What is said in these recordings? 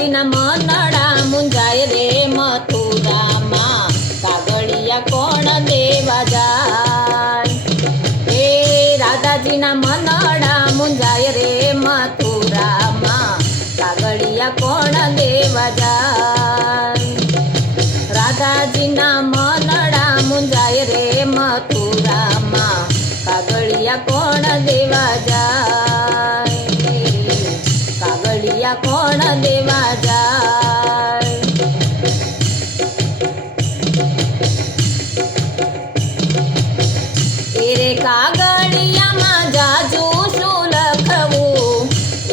રાધાજીના મનડા મુંજાય રે મથુરામાં, કાગળિયા કોણ દેવા જાય. એ રાધાજીના મનડા મુંજાય રે મથુરામાં, કાગળિયા કોણ દેવા જાય. રાધાજીના મનડા મુંજાય રે મથુરામાં, કાગળિયા કોણ દેવા જાય. કાગળિયા કોણ દેવા જાય. એરે કાગળિયામાં જાજુ શું લખવું,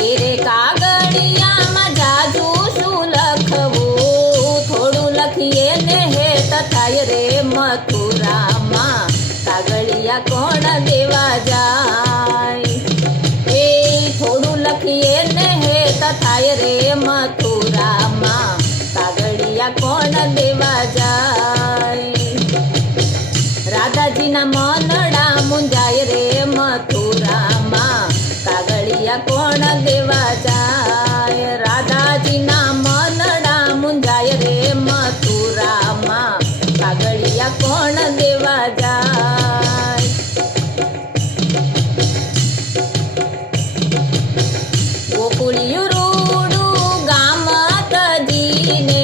એરે કાગળિયામાં જાજુ શું લખવું, થોડું લખીએ ને હેત થાય રે મથુરામાં, કાગળિયા કોણ દેવા જાય. એ થોડું લખીએ ને હેત થાય રે મથુરામાં, કાગળિયા કોણ દેવા જાય. રાધાજીના મનડા મુંજાય રે મથુરામાં, કાગળિયા કોણ દેવા જાય. રાધાજીના મનડા મુંજાય રે મથુરામાં, કાગળિયા કોણ દેવા જાય. ગોકુળિયું રૂડું ગામ તજીને,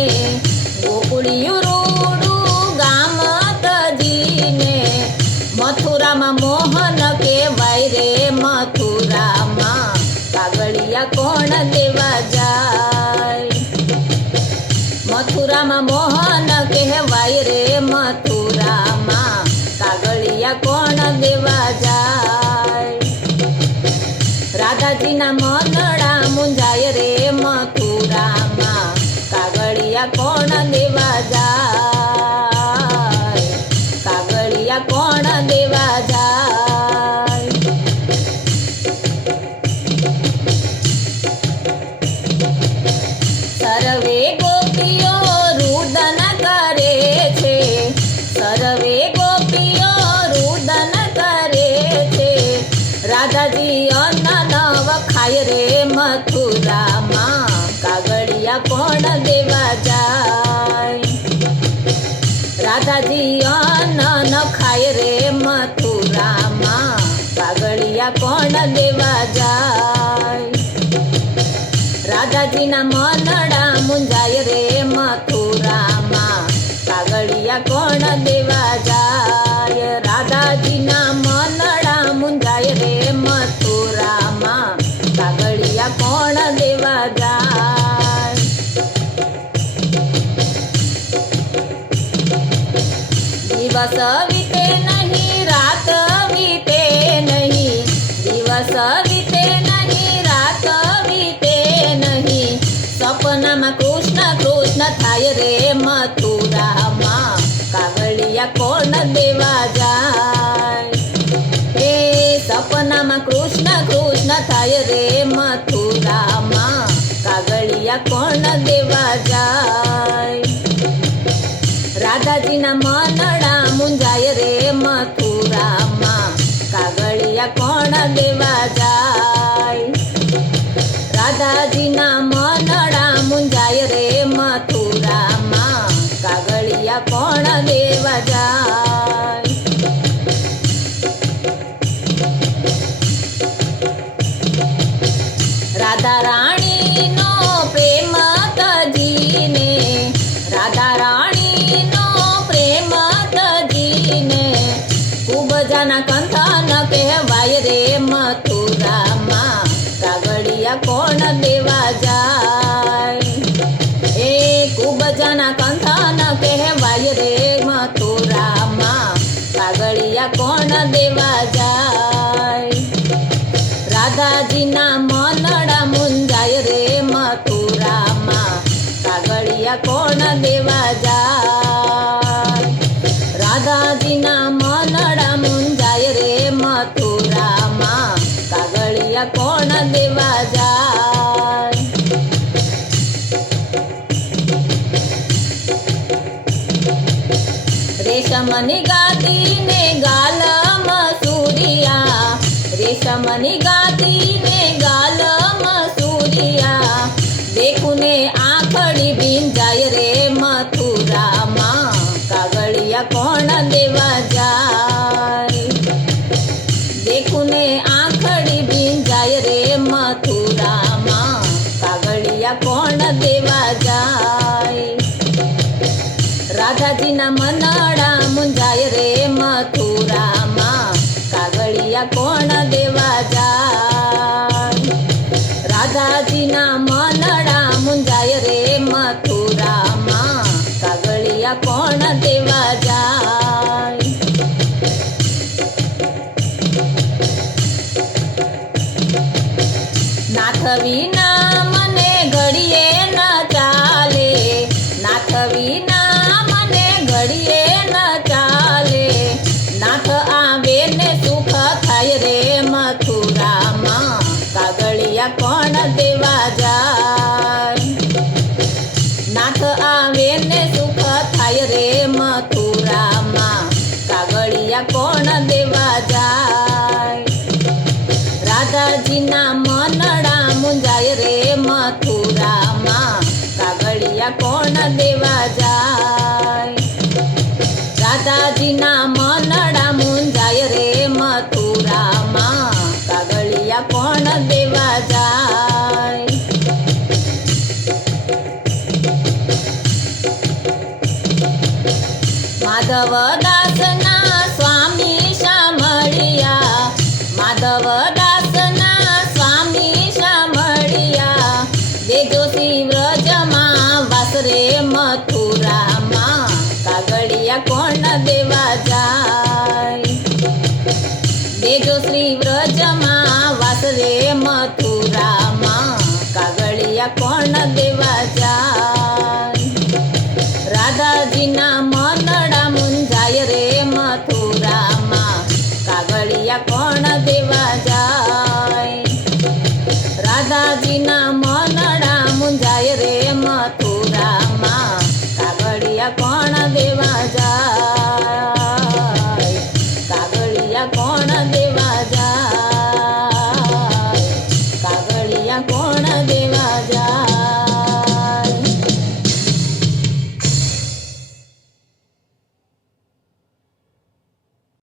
ગોકુળિયું રૂડું ગામ તજીને, મથુરામાં મોહન કહેવાય રે મથુરામાં, કાગળિયા કોણ દેવા જાય. મથુરામાં મોહન કહેવાય રે મથુરામાં, કાગળિયા કોણ દેવા જાય. રાધાજીના મનડા મુંજાય રે મથુરામાં, કાગળિયા કોણ દેવા જાય. કાગળિયા કોણ દેવા જાય. સર્વે ગોપીઓ રુદન કરે છે, સર્વે ગોપીઓ રુદન કરે છે, રાધાજી અન્ન નવ ખાય રે મથુરામાં, કાગળિયા કોણ દેવા જાય. રાધાજી અન્ન ન ખાય રે મથુરામાં, કાગળિયા કોણ દેવા જાય. રાધાજીના મનડા મુંજાય રે મથુરામાં, કાગળિયા કોણ દેવા જાય. રાધાજીના મનડા મુંજાય રે મથુરામાં, કાગળિયા કોણ દેવા જાય. દિવસ વીતે નહીં રાત વીતે નહીં, દિવસ વીતે નહીં રાત વીતે નહીં, સપનામાં કૃષ્ણ કૃષ્ણ થાય રે મથુરામાં, કાગળિયા કોણ દેવા જાય. એ સપનામાં કૃષ્ણ કૃષ્ણ થાય રે મથુરામાં, કાગળિયા કોણ દેવા જાય. રાધાજીના મનડા મુંજાય રે મથુરામાં, કાગળિયા કોણ દેવા જાય. રાધાજીના મનડા મુંજાય રે મથુરામાં, કાગળિયા કોણ દેવા જાય. રાધા રાણીનો પ્રેમ તજીને, રાધા રાણીનો પ્રેમ તજીને, ખૂબ જાના કંથન કહેવાય રે મથુરામાં, કાગળિયા કોણ દેવા જાય. એ ખૂબ જાના કંથન કહેવાય રે મથુરામાં, કાગળિયા કોણ દેવા જાય. રાધાજીના મનડા મુંજાય રે મથુરામાં, કાગળિયા કોણ દેવા જાય. રાધાજીના મનડા મુંજાય રે મથુરામાં, કાગળિયા કોણ દેવા જાય. રેશમની ગાદીને ગાલ મસૂરિયા, રેશમની ગાદીને ગાલ મસૂરિયા, देखूने आ જાય રે મથુરામાં કાગળિયા કોણ દેવા જાય દેખું ને આંખડી ભીંજાય રે મથુરામાં કાગળિયા કોણ દેવા જાય રાધાજીના મનડા મુંજાય રે મથુરામાં કાગળિયા કોણ દેવા જાય રાધાજીના મનડા મુંજાય રે મથુરામાં કાગળિયા કોણ દેવા જાય નાથ વિના મને ઘડીએ ન ચાલે નાથ વિના મને ઘડીએ ન ચાલે નાથ આવે ને સુખ થાય રે મથુરામાં કાગળિયા કોણ દેવા જાય નાથ આવે ને સુખ થાય રે મથુરામાં કાગળિયા કોણ દેવા જાય રાધાજીના મનડા મુંજાય રે મથુરામાં કાગળિયા કોણ દેવા જાય રાધાજીના મનડા મુંજાય રે મથુરામાં કાગળિયા કોણ દેવા જાય માધવ દાસના સ્વામી શામળિયા માધવ દાસના સ્વામી શામળિયા દેજો શિવ્રજમાં વાસ રે મથુરામાં કાગળિયા કોણ દેવા જાય દેજો શ્રી વ્રજમાં વાસ રે મથુરામાં કાગળિયા કોણ દેવા જાય રાધાજીના મનડા મુંજાય રે મથુરામાં કાગળિયા કોણ દેવા જાય રાધાજી